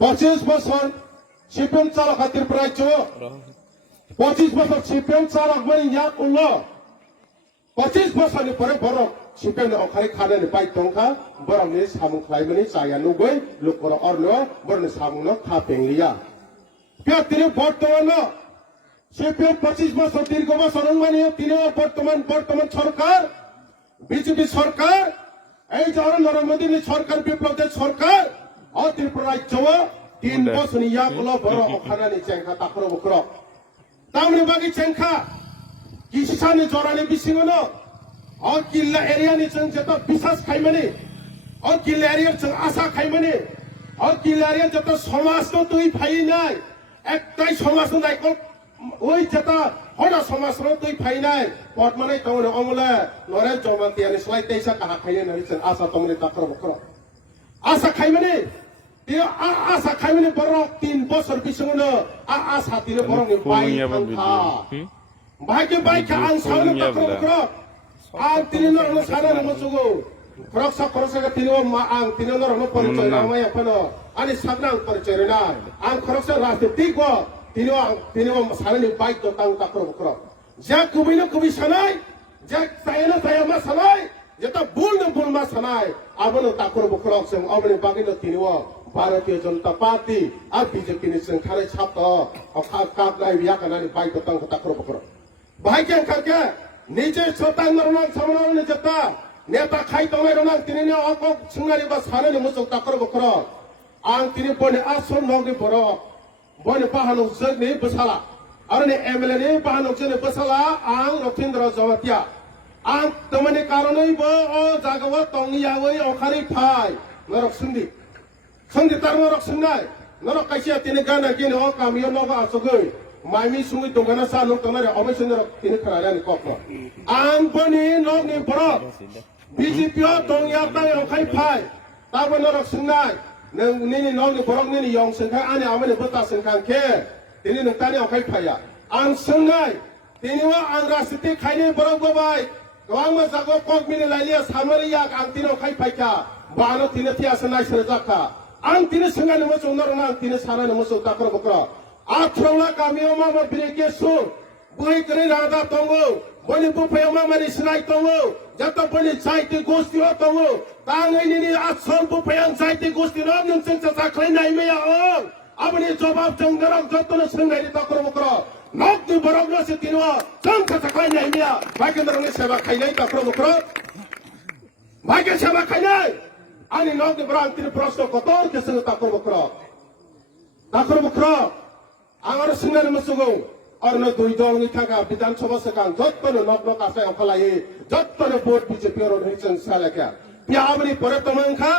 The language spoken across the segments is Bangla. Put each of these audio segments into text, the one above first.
25 বছর সিপিএম চালক হাতির প্রায় 25 বছর সিপিএম চালক মানে ইয়াক উল্ল 25 বছরনি পরে বড় সিপিএম অখারি খানানি পাই টংখা বরংনি সামুং খাইমানি চায়া নুগৈ লুকর অরল বরনি সামুংনো খা পেংলিয়া পিয়া তিনি বর্তমান সিপিএম 25 বছর দীর্ঘ বছর মানে তিনি বর্তমান সরকার বিজেপি সরকার এই যে নরেন্দ্র মোদীর সরকার বিপ্লবের সরকার ত্রিপুরা রাজ্য 3 বছর ইয়াগুলো বড় অখানানি চেংখা তাখর বক্র তামনি বাকি চেংখা কিসানি জরানি বিসিङनो किल्ला एरियानि जों जत बिसास खाइमानि किल्ला एरिया जों आशा खाइमानि किल्ला एरिया जत समाजनो दुई फाइनाय एकटाइ समाजनो नायको ओइ जत हना समाजनो दुई फाइनाय पटमानै तंनो अमले नरे जमातियानि स्लाइ तेसा काहा खाइने नरि जों आशा तंनि ताखर बखर आशा खाइमानि त्यो आशा खाइमानि बरक 3 बोसोर बिसङनो आशा तिनो बरकनि बाइ थांखा बाइके बाइके आं सावनो ताखर बखर ang tinino sana na masugo koroksa ka tino ang tinino no परिचय ramaya pano ani sagnang परिचय na ang koroksa राजनीतिक को tino sana ni baik to tang takro bukro ja kubi sanai ja saya ma sanai jeta bul ma sanai abono takro bukro sing abone bagino tino Bharatiya Janata party uh BJP नि sing khare chap to ka lai biya kana ni baik to tang takro bukro baik yang karke निजे छोटांग नरनां सामनावनि जता नेता खाइ तंनाय रनां तिनिनि अकक सिंगारि बा साननि मुसुक ताकर बखर आं तिनि बने आसन नगनि बर बने बाहानु जगनि बसाला आरो ने एमएलए नि बाहानु जने बसाला आं रथिन्द्र जवातिया आं तमनि कारनै बो अ जागावा तंगियावै अखारि फाय नरक संदि तार नरक सिंनाय नरक काइसिया तिनि गाना गिनो अ कामियो नगा आसगै माइमी सुंगी दंगाना सानु तनारे अबैसनर तिनि खरायानि कखो आं बनि नगनि बरक बीजेपी दंया ताय अखाइ फाय ताबो नरक सिंनाय नोंनि नगनि बरक नि यं सिंखाय आनि आमनि बता सिंखांखे तिनि नोंतानि अखाइ फाया आं सोंनाय तिनिवा आं राजनीति खायनि बरक गबाय गोबां मजागो कगमिनि लाइलिया सामरिया आं तिनि अखाइ फायखा बानो तिनि थियास नायसर जाखा आं तिनि सोंगानि मोसौ नरना आं तिनि सानानि मोसौ ताकर बक्र आथ्रौला गामियाव मामा ब्रेकेसु बै करे रादा दङो बनि बुफायाव मामानि सिनाय दङो जत बनि जायति गोष्ठीयाव दङो ताङैनि आसन बुफायाव जायति गोष्ठीयाव नोंसों जाख्लाय नायमाया ओं आबनि जवाब जों गरम जतनो सोंनायनि ताकर बक्र नगनि बरगनो से तिनो जों जाख्लाय नायमाया भागेन्द्रनि सेवा खायनाय ताकर बक्र भागे सेवा खायनाय आनि नगनि बरं तिनि प्रश्न कतल केसो ताकर बक्र आंगार सिंगार मसुगौ अरनो दुई दलनि थाखा विधानसभा सकां जत्तनो नग्न कासाय अफलायै जत्तनो भोट बीजेपी और हिचन सालाका पिया आबनि परे तमंखा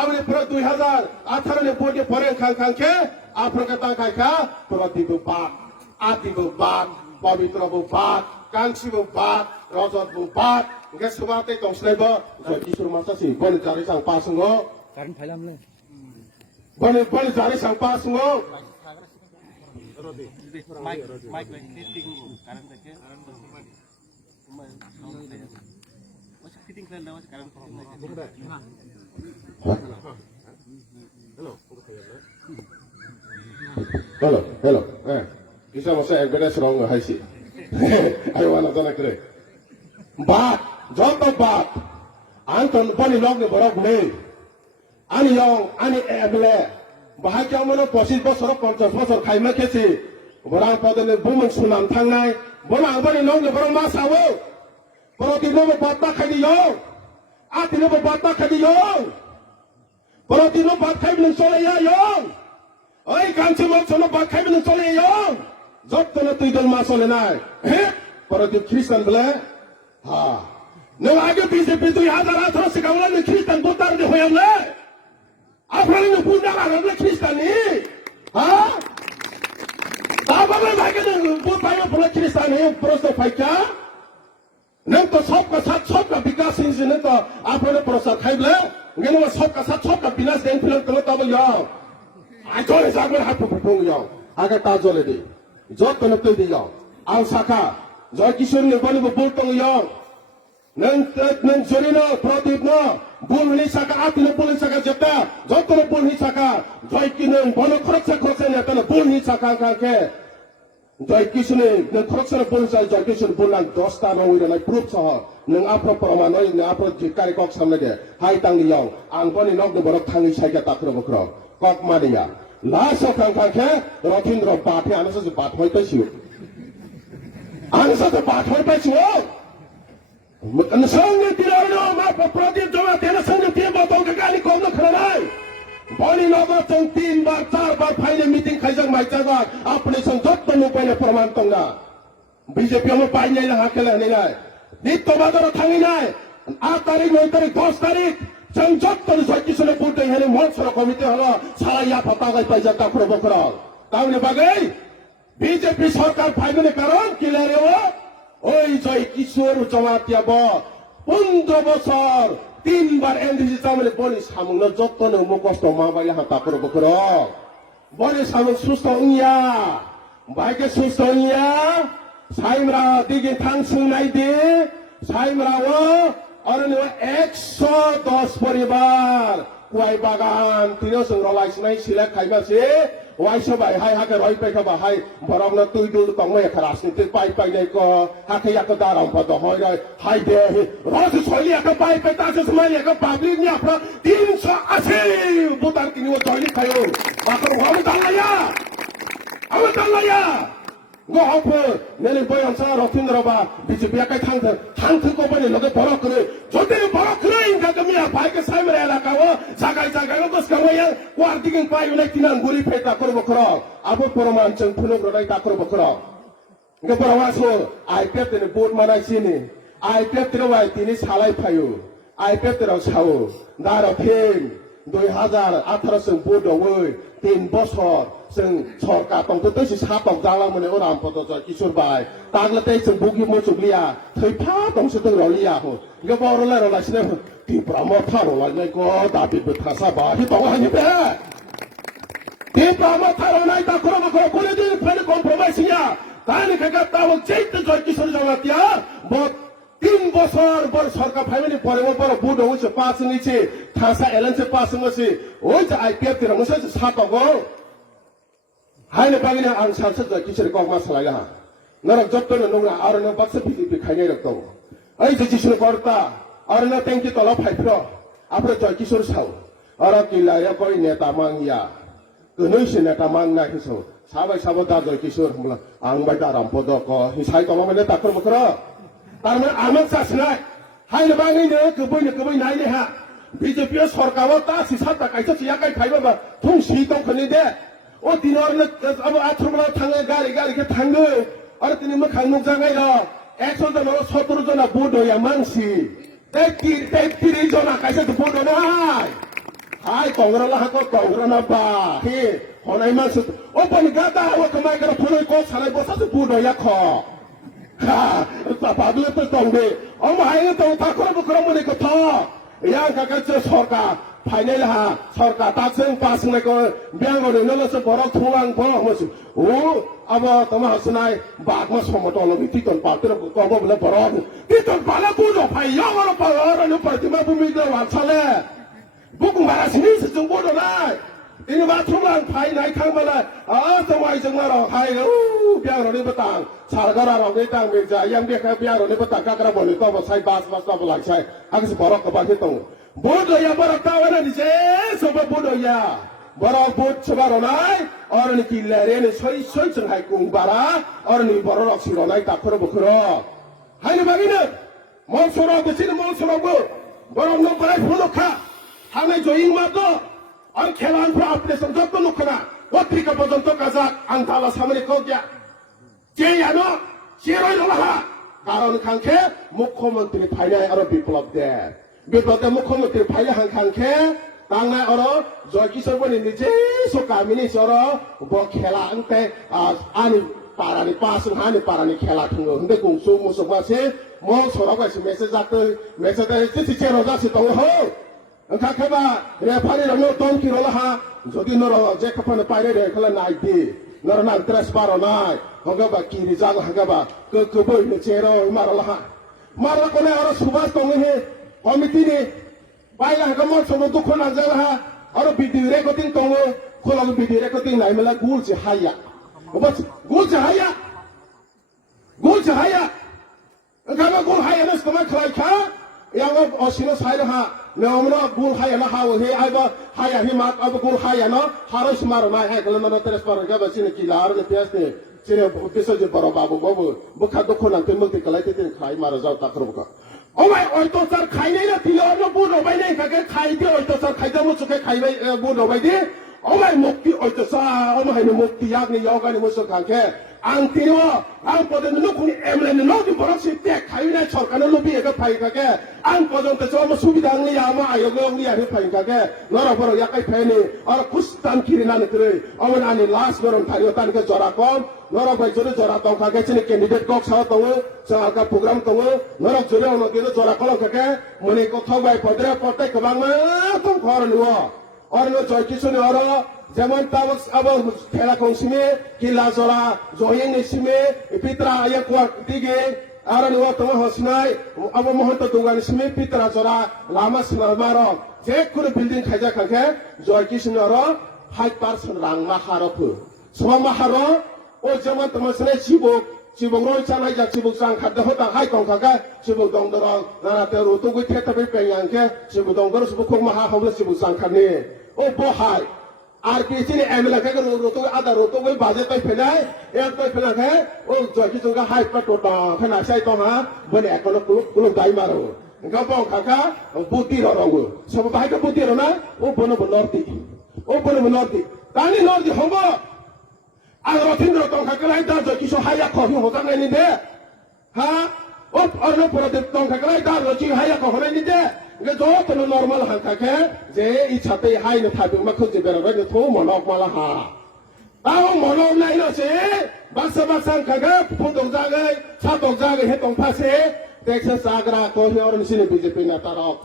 आबनि परे 2018 ने भोट परे खांखे आफ्रका ताखायखा प्रतिबु बात आदिबु बात पवित्रबु बात कांसिबु बात रजतबु बात गेसबाते तंस्लायबो जय किशोर मासासि बनि जारि सां पासंगो कारण फाइलामले बनि जारि सां पासंगो Mike fitting कारण देखे fitting plan ना कारण hello bisa masa ebenes rong haisi ayo wana tana kre bat joto bat anton bani log ne borok ne ani yong ani eble बाहाय मन 25 बोसोर 50 बोसोर खाइमा खेसि बरां पदने बुमन सुनाम थांनाय बरां बनि नंगे बरां मा सावो बरतिनो बातबा खाइदि यो आतिनो बातबा खाइदि यो बरतिनो बात खाइबिन सोलेया यो ओइ गांसे मसनो बात खाइबिन सोलेया यो जत्तनो तुइदल मा सोलेनाय हे बरति ख्रिस्टान बले हा नो आगे बीजेपी 2018 से गावला ने ख्रिस्टान बोतार दे होयाले आपरानी नु पुंडा लागले ख्रिस्टानी हा ताबाले भागे नु बोतायो फले ख्रिस्टानी प्रश्न फाइका नों तो सबका साथ सबका विकास सिंह तो आपने प्रसाद खाइबले गेनो सबका साथ सबका विनाश देन फिल्म तो तब यो आई जोले जागले हाथ फुफुंग यो आगे ताजोले दे जत न तो दे यो आल साखा जय किशोर ने बनि बोलतों यो नों जरिनो प्रदीप न bulni saka atile bulni saka jeta jotone bulni saka joy kinen bono khoroksa khoroksa tane bulni saka kangke joy kisune nang khoroksa bulni saka joy kisune bulan 10 ta nong ira nai proof sah nang apro praman noi nang apro jikari kok samne ge hai tang ni yong ang boni nok de borok thangi saika takro bokro kok madiya lasa kangke rotin ro pathe anasa se pat hoi pasiu anasa se pat hoi pasiu Ang sangnya tidak ada apa program jawa tiada sangnya tiada botol kekali kau nak keranai. Bani nama ceng 3 bar 4 bar final meeting kaisang mai jaga apne sanjot tenu payah perman tongga. BJP mau payah lah hakelah ni lah. Ni tomador thangi lah. 8 tarik 9 tarik 10 tarik sanjot tenu sakit sudah putih hari mohon suruh komite hala salah ya patagai payah tak perbukaran. Tahu ni bagai BJP sarkar final ni karon kilarewa. ওই জয় কিশোর জমাতিয়া ব 15 বছর 3 বার এনডিসি চামলে বলি সামুন যতনে মুখস্থ মাবাইলা হাতা করব কর বলি সামুন সুস্থ ইয়া বাইকে সুস্থ ইয়া সাইমরা দিগে থাংসুং নাইদে সাইমরাও অরনে 110 পরিবার কুয়াই বাগান তিনসং রলাইসনাই select খাইবাসে Wajib baik, hai hakai roi peka bahai, barang na tu itu tangmai keras ni, pai pai ni ko, hakai ya ke dalam pada hoi roi, hai deh, rasa soalnya ya ke pai pai tak sesuai ya ke public ni apa, 380, bukan kini wa soalnya kayu, bakar awak tang laya, gua apa, nene bayang saya rotin roba, BJP akai thang kau bani lagi barak kere, jadi barak kere ingat kami apa, ke saya merela kau, jagai lo bos kau yang, warti keng pai unek tinan guri peta kau berkerok, apa peraman ceng penuh rodai tak kau berkerok, ke perawan so, iPad ini board mana sini, iPad terwai ini salai payu, iPad terus tahu, darah pin, 2018 sen board away, 3 bosor, sen sorka tong tu si sah tong jalan mana orang pada jai kisur bay, tagla teh sen buki muncul liya, theipa tong sedang rolia ho, ke baru lah rolah sini, di pramotha rolah ni ko tapi berkasa bah, di tong hanya ber, di pramotha rolah itu korang boleh di plan kompromisinya, tani kagak tahu cerita jai kisur jalan dia, bot 3 বছর পর সরকার ফাইনালি পরে পর বুড হইছে পাস নিছে থাসা এলেন্সে পাস হইছে ওই যে আইপিএফ তে রংসে সাতগো হাইনে বাগিনা আং সালসে জ কিসের কক মাসলাইলা নরক জত্তন নংরা আরন বাক্সে বিজেপি খাইনে রক্ত ওই যে জিসুর করতা আরন টেঙ্কি তলা ফাইফ্র আপরে জ কিশোর সাউ আর কিলায়া কই নেতা মাংয়া কনইছে নেতা মাংনা কিশো সাবাই সাবদা জ কিশোর হমলা আং বাইটা রামপদ ক হিসাই তলা মানে তাকর বকরা তারমানে আমার চাষনাই হাইলে বাঙাইনো কবই নাই নেহা বিজেপি সরকারও তা সিসাতা কাইছে সিয়াকাই খাইবা থুং সি দংখনি দে ও দিনরলে আবো আথরবলা থাঙ্গে গাড়ি থাঙ্গে আর তিনি মখাং নুকজাঙ্গাই র 100 জন 17 জন বুদয়া মানসি 30 জন কাইছে বুদ নাই হাই কংগ্রেলা হাকো কংগ্রেনা বা হে হনাই মানসি ও পানি গাদা ও কমাই গরা ফলই কো সালাই বসাসু বুদয়া খ Padu itu tongde, omai itu takut bukan mana kata, yang kakak sorka, final ha, sorka tak seng pas mereka, biang orang nol seborang tulang borang masih, apa teman hasilnya, bag mas sama tolong itu ton partir kau boleh borang, itu pala budo, payah orang pala orang lupa cuma bumi itu wansale, bukan balas ini sejumlah bodoh lah. Ini macam orang Thai naik kang malah, semua itu orang Thai, biar orang betang, sargara orang betang meja, yang dia kaya biar orang betang, kakak boleh tahu bahasa bas tahu lagi saya, aku seborang kebar itu, bodoh ya barak tahu ada di sini, sebab bodoh ya, barak bodoh sebarang naik, orang ini killer ini soi cenghai kung barak, orang ini barak si orang naik tak kerok, hai ni begini, mau sorang besar mau sorang bu, barak nak berai puluh kah, hangai join mata. আর খেলান পর আপনি যত লোক না পত্রিকা পর্যন্ত কাজা আংতালা সামনে কোগিয়া যে জানো সে রইল না কারণ খাংখে মুখ্যমন্ত্রী ফাইনাই আর বিপ্লব দে মুখ্যমন্ত্রী ফাইলে হাংখাংখে তাংনাই আর জয় কিশোর বনি নিজে সকামিনি সর ব খেলা আংতে আনি পারানি পাসং হানি পারানি খেলা থুঙ্গো হন্দে গংসু মুসুবাসে ম সরাবাসে মেসেজ যাতে মেসেজ চিঠি চেরো যাচ্ছে দङ হো Kakaba, repari rano tongki rolaha, jadi noro jekapan pare rekala naiki, noro nang tres paro nai, hogaba kiri jago hogaba, ke boy ne cero maralaha, marala kone aro subas tongi he, komiti ni, Pai lah kamu semua tu kau nak jaga orang video recording tunggu kalau video recording lain malah gul cahaya gul cahaya kalau gul cahaya ni semua kelaikan yang osino saya ha Namanya gul haya na hawa he aiba haya he mat aba gul haya na harus maru na hai kalau mana teres paru kaba sini kilar ne pias ne sini bisa je paru babu babu bukan tu konan tembok ti kalai ti khai maru jauh tak rupa oh my oi to sar khai nei na tiar no bu no bai nei ka khai ti oi to sar khai da mu chukai khai bai bu no bai di oh my mukti oi to sa oh my no mukti yak ni yoga ni musuh kangke ang tiro ang pada nulu kuni emle nulu di borok si tek kayu na chorkan nulu bi eka pai kake ang pada nte so ma subida ang liya ma ayo go liya he pai kake nora borok yakai pai ni or kustan kiri na nitre awan ani last borom thario tan ke jora kom nora bai jore jora tong kake chini candidate kok sa tong sa ka program tong nora jore ono ke jora kolong kake mone ko thok bai padre patai kabang ma tong khor nuwa or no joy kisune oro যেমন তাবক আবার খেলা কংসিমে কিলা জরা জয়েন নিসিমে পিতরা আয়া কোয়া দিগে আর নিও তম হসনাই আবার মহন্ত দুগানি সিমে পিতরা জরা লামা সিমা মারো যে কোন বিল্ডিং খাইজা খাকে জয় কিসিনে র 5% রাং মাহারফু সম মাহারো ও যেমন তম সনে চিবক রই চানাই যা চিবক চাং খাদ্য হতা হাই কং খাকা চিবক দং দরং নানাতে রুতু গই থেতা বে পেয়াংকে চিবক দং দর সুবক মাহা হবলে চিবক চাং খানে ও বহাই আর পিছনে এমএলএ কে রোতো আদা রোতো ওই বাজে তাই ফেলাই এক তাই ফেলা কে ও জয়কি জঙ্গা হাই পাটো তা ফেনা সাই তো হা বনে এখনো কুলো দাই মারো গাবং কাকা বুদ্ধি ররঙ্গ সব ভাই কা বুদ্ধি রনা ও বনো নর্তি তানি নর্তি হব আর রথিন রতং কাকা লাই দা জয়কি সো হাইয়া খহি হতা নাই নি দে হা ও অর্ণ পরদে তং কাকা লাই দা জয়কি হাইয়া খহি নি দে গে যত নরমাল হাঁকাকে যে ইচ্ছাতে হাই না থাকবে মা খুঁজে বেরোবে থো মনক মালা হা তাও মনক নাই নছে বাসা বাসাং কাকে ফুদং জাগে সাতক জাগে হে তং ফাসে টেক্সাস আগ্রা কহি অরন সিনে বিজেপি না তারক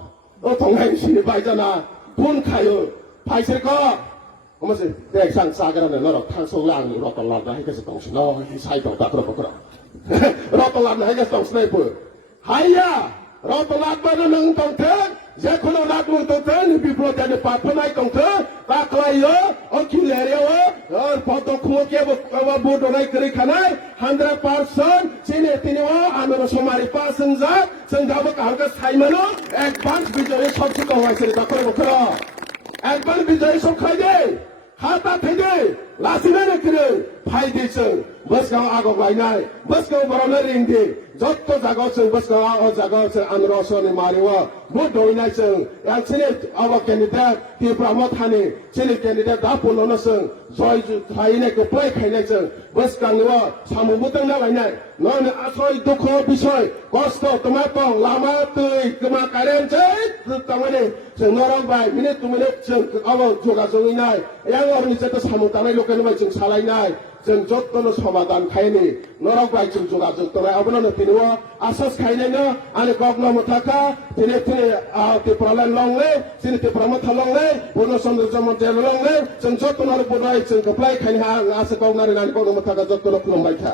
ও থংহাই সিনে বাইজানা ফুন খায়ো ফাইসে ক ওমসে টেক্সাস আগ্রা না নরক থাংসো লাং রতন লাদ হাই কাছে তংস ন সাই তং তাকর বকর রতন লাদ হাই কাছে তং স্নাইপ হাইয়া রতলাত বানা নং তংথে যে কোনো লাত মু তংথে নি বিপ্লব জানে পাথনাই তংথে তাকলাইও ও কিলেরিও আর পত খুকে বুডনাই করি খানাই 100% চিনে তিনিও আনর সমারি পাসন যা সঙ্গাব কাহকে সাইমানো অ্যাডভান্স বিজয় সবচেয়ে হওয়াছে তাকর বকর অ্যাডভান্স বিজয় সব খাই দে হাতা থেকে লাসিনা নকরে ফাই দিছে বসগাঁও আগক লাইনাই বসগাঁও বরনে রিংদি যত জাগাও जों বসগাঁও ও জাগাও जों আনরসনে মারিও ভোট দইনাই जों একসিনে আবা ক্যান্ডিডেট তি প্রমোট থানে চিনি ক্যান্ডিডেট দা পলনো जों জয় থাইনে কে প্লে খাইনাই जों বসগাঁও সামুবুতং না লাইনাই নন আসই দুঃখ বিষয় কষ্ট তোমা তং লামা তুই কমা কারেন চাই তামানে जों নরক বাই মিনিট টু মিনিট जों আবা যোগাযোগইনাই yang orni যেটা সামুতানাই লোকেন বাই जों সালাইনাই जों जत्तनो समाधान खायनि नरक बाय जों जोगाजोग तनाय अबनो तिनिवा आसास खायनायनो आनि गगना मथाका तिनि ते प्रलय लंगले तिनि ते प्रमथ लंगले पुनो चन्द्र जमते लंगले जों जत्तनो बुनाय जों कप्लाय खायनि आसा गगनारि नानि गगना मथाका जत्तनो खुलुमबाय था